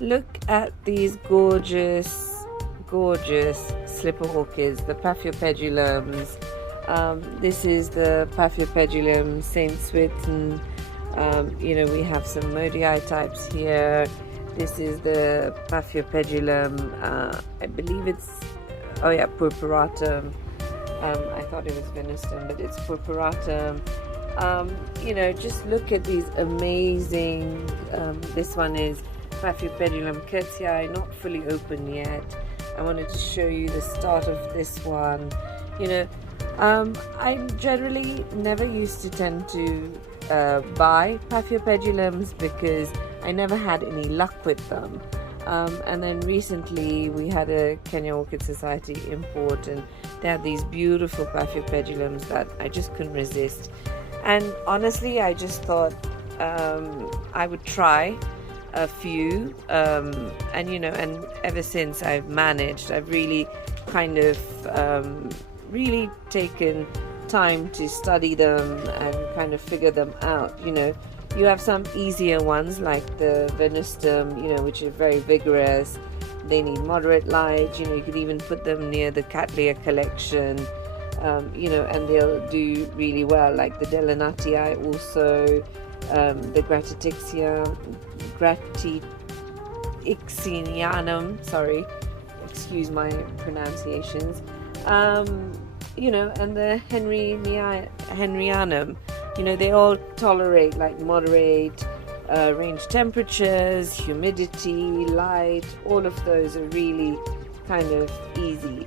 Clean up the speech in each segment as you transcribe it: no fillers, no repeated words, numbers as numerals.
Look at these gorgeous slipper orchids, the Paphiopedilums. This is the Paphiopedilum Saint Swithun. We have some Modii types here. This is the Paphiopedilum. I believe it's purpuratum. I thought it was Venustum, but it's purpuratum. Just look at these amazing. This one is Paphiopedilum curtii, not fully open yet. I wanted to show you the start of this one. I generally never used to tend to buy Paphiopedilums because I never had any luck with them. And then recently we had a Kenya Orchid Society import, and they had these beautiful Paphiopedilums that I just couldn't resist. And honestly, I just thought I would try a few, and ever since I've really kind of really taken time to study them and kind of figure them out. You have some easier ones like the Venustum, which are very vigorous. They need moderate light. You could even put them near the Cattleya collection, and they'll do really well. Like the Delanatii also, the Gratitixinianum, sorry, excuse my pronunciations, and the Henrianum. They all tolerate like moderate range temperatures, humidity, light. All of those are really kind of easy.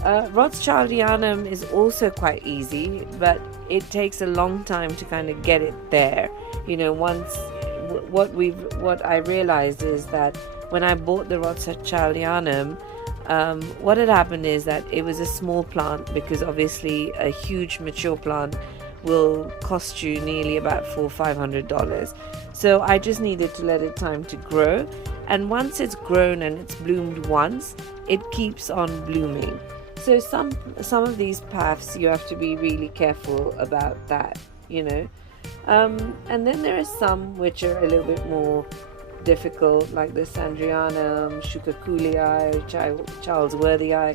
Rothschildianum is also quite easy, but it takes a long time to kind of get it there. What I realized is that when I bought the Rothschildianum, what had happened is that it was a small plant, because obviously a huge mature plant will cost you nearly about $400-500. So I just needed to let it time to grow, and once it's grown and it's bloomed once, it keeps on blooming. So some of these paths you have to be really careful about that, And then there are some which are a little bit more difficult, like the Sandrianum, Schucaculii, Charlesworthii.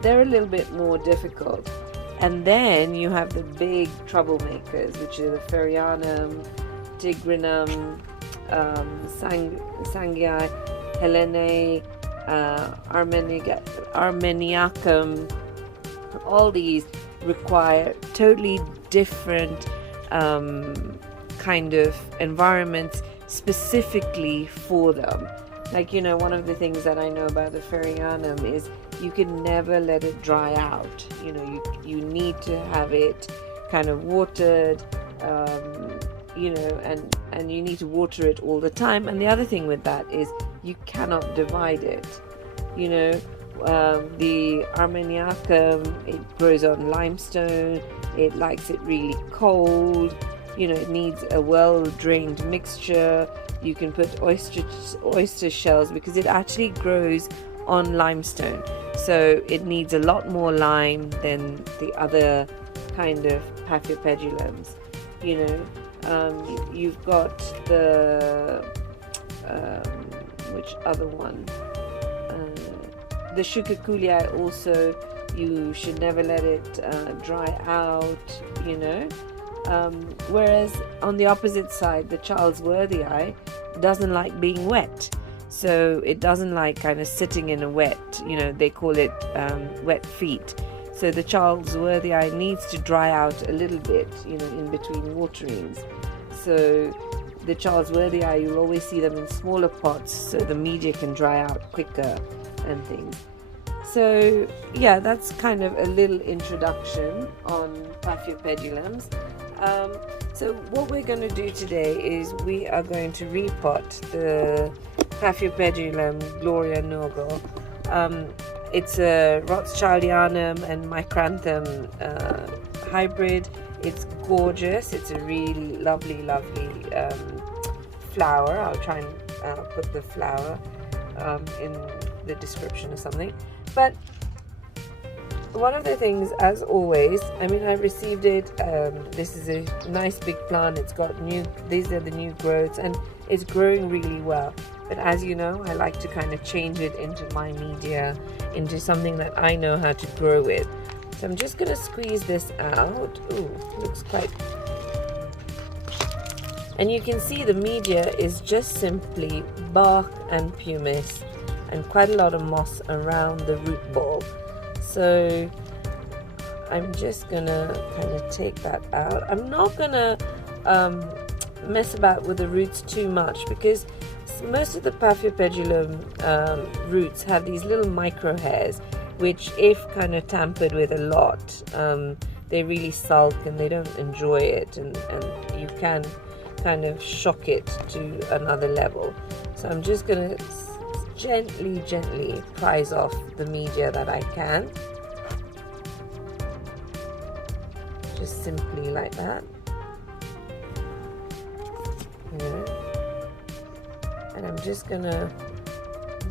They're a little bit more difficult. And then you have the big troublemakers, which are the Ferianum, Tigrinum, Sangii, Helenae, Armeniacum. All these require totally different kind of environments specifically for them. Like, one of the things that I know about the Ferianum is you can never let it dry out. You need to have it kind of watered, and you need to water it all the time. And the other thing with that is you cannot divide it. The Armeniacum, it grows on limestone. It likes it really cold. It needs a well-drained mixture. You can put oyster shells, because it actually grows on limestone. So it needs a lot more lime than the other kind of Paphiopedilums. You've got the which other one? The Schucaculii also. You should never let it dry out. Whereas on the opposite side, the Charlesworthii doesn't like being wet. So it doesn't like kind of sitting in a wet, they call it wet feet. So the Charlesworthii needs to dry out a little bit, in between waterings. So the Charlesworthii, you'll always see them in smaller pots, so the media can dry out quicker and things. So yeah, that's kind of a little introduction on Paphiopedilums. So what we're going to do today is we are going to repot the Paphiopedilum Gloria Naugle. It's a Rothschildianum and Micranthum hybrid. It's gorgeous. It's a really lovely flower. I'll try and put the flower in the description or something. But one of the things, as always, I received it. This is a nice big plant. It's got these are the new growths, and it's growing really well. But as you know, I like to kind of change it into my media, into something that I know how to grow with. So I'm just going to squeeze this out. Ooh, looks quite... And you can see the media is just simply bark and pumice and quite a lot of moss around the root ball. So I'm just gonna kind of take that out. I'm not gonna mess about with the roots too much, because most of the Paphiopedilum roots have these little micro hairs, which if kind of tampered with a lot, they really sulk and they don't enjoy it, and you can kind of shock it to another level. So I'm just gonna gently prise off the media that I can, just simply like that, and I'm just gonna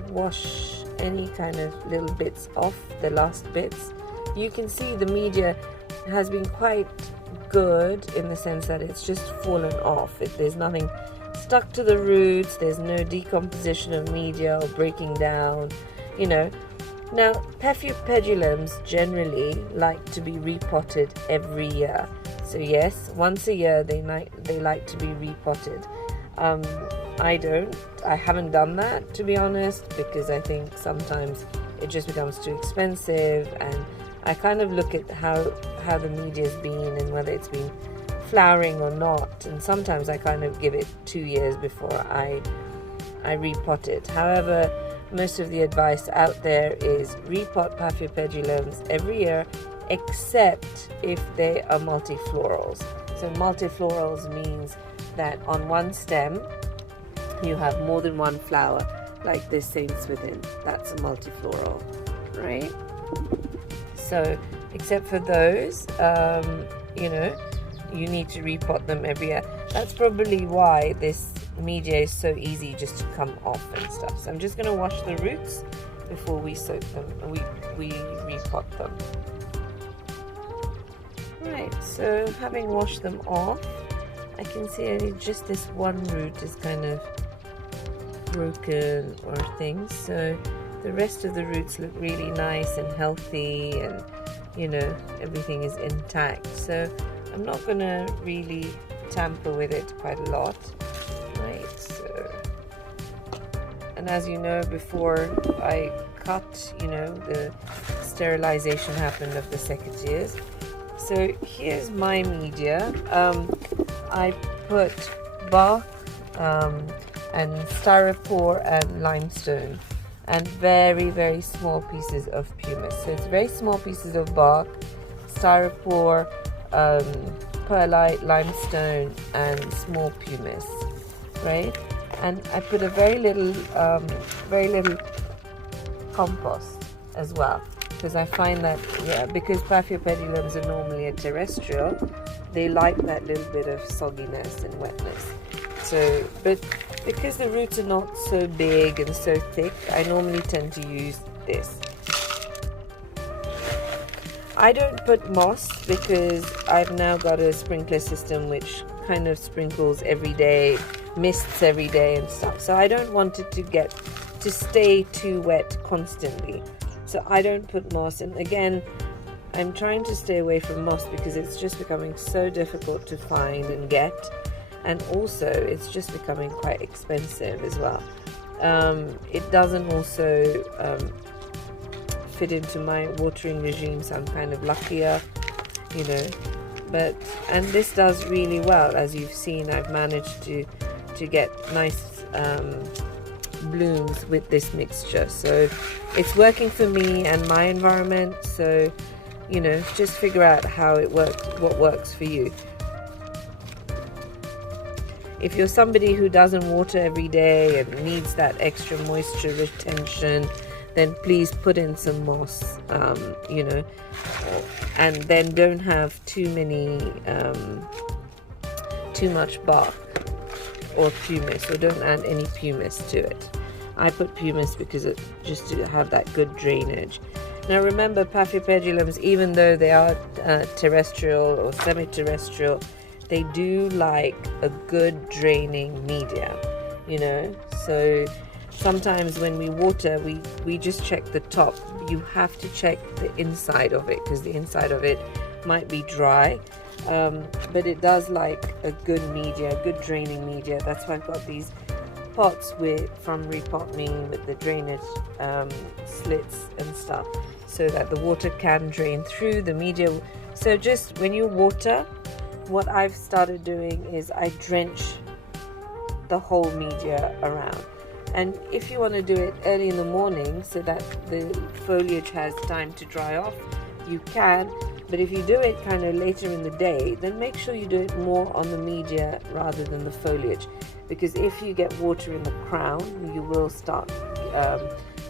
wash any kind of little bits off, the last bits. You can see the media has been quite good in the sense that it's just fallen off. There's nothing stuck to the roots, there's no decomposition of media or breaking down, Now, Paphiopedilums generally like to be repotted every year. So yes, once a year they like to be repotted. I haven't done that, to be honest, because I think sometimes it just becomes too expensive, and I kind of look at how the media's been and whether it's been flowering or not, and sometimes I kind of give it 2 years before I repot it. However, most of the advice out there is repot Paphiopedilums every year, except if they are multiflorals. So multiflorals means that on one stem you have more than one flower, like this Saints Within. That's a multifloral, right? So except for those, you need to repot them every year. That's probably why this media is so easy just to come off and stuff. So I'm just going to wash the roots before we soak them, we repot them. Right, so having washed them off, I can see only just this one root is kind of broken or things. So the rest of the roots look really nice and healthy, and everything is intact. So I'm not going to really tamper with it quite a lot. Right, so, and as you know, before I cut, the sterilization happened of the secateurs. So here's my media. I put bark and styropor and limestone, and very small pieces of pumice. So it's very small pieces of bark, styropor, perlite, limestone, and small pumice, right? And I put a very little compost as well, because I find that because Paphiopedilums are normally a terrestrial, they like that little bit of sogginess and wetness. So, but because the roots are not so big and so thick, I normally tend to use this. I don't put moss because I've now got a sprinkler system which kind of sprinkles every day, mists every day and stuff. So I don't want it to stay too wet constantly. So I don't put moss. And again, I'm trying to stay away from moss because it's just becoming so difficult to find and get. And also it's just becoming quite expensive as well. It doesn't also fit into my watering regime, so I'm kind of luckier, and this does really well. As you've seen, I've managed to get nice blooms with this mixture, so it's working for me and my environment. So just figure out how it works, what works for you. If you're somebody who doesn't water every day and needs that extra moisture retention, then please put in some moss, and then don't have too much bark or pumice, or don't add any pumice to it. I put pumice because it just to have that good drainage. Now remember, Paphiopedilums, even though they are terrestrial or semi-terrestrial, they do like a good draining media, so sometimes when we water, we just check the top. You have to check the inside of it, because the inside of it might be dry, but it does like a good media, a good draining media. That's why I've got these pots from Repot Me with the drainage slits and stuff, so that the water can drain through the media. So just when you water, what I've started doing is I drench the whole media around. And if you want to do it early in the morning so that the foliage has time to dry off, you can. But if you do it kind of later in the day, then make sure you do it more on the media rather than the foliage, because if you get water in the crown, you will start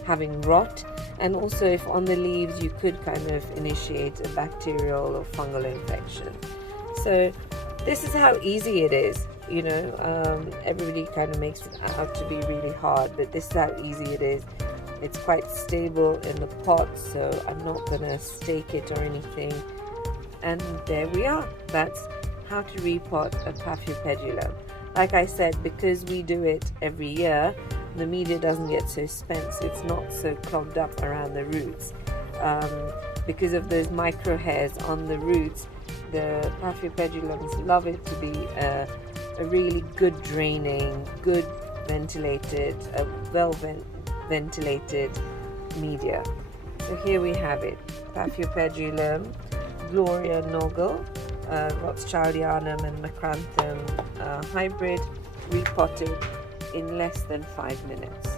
having rot. And also if on the leaves, you could kind of initiate a bacterial or fungal infection. So this is how easy it is. You know, everybody kind of makes it out to be really hard, but this is how easy it is. It's quite stable in the pot, so I'm not going to stake it or anything. And there we are. That's how to repot a Paphiopedilum. Like I said, because we do it every year, the media doesn't get so spent, so it's not so clogged up around the roots. Because of those micro hairs on the roots, the Paphiopedilums love it to be a really good draining, good ventilated, well ventilated media. So here we have it, Paphiopedilum, Gloria, Naugle, Rothschildianum and Macranthum hybrid, repotted in less than 5 minutes.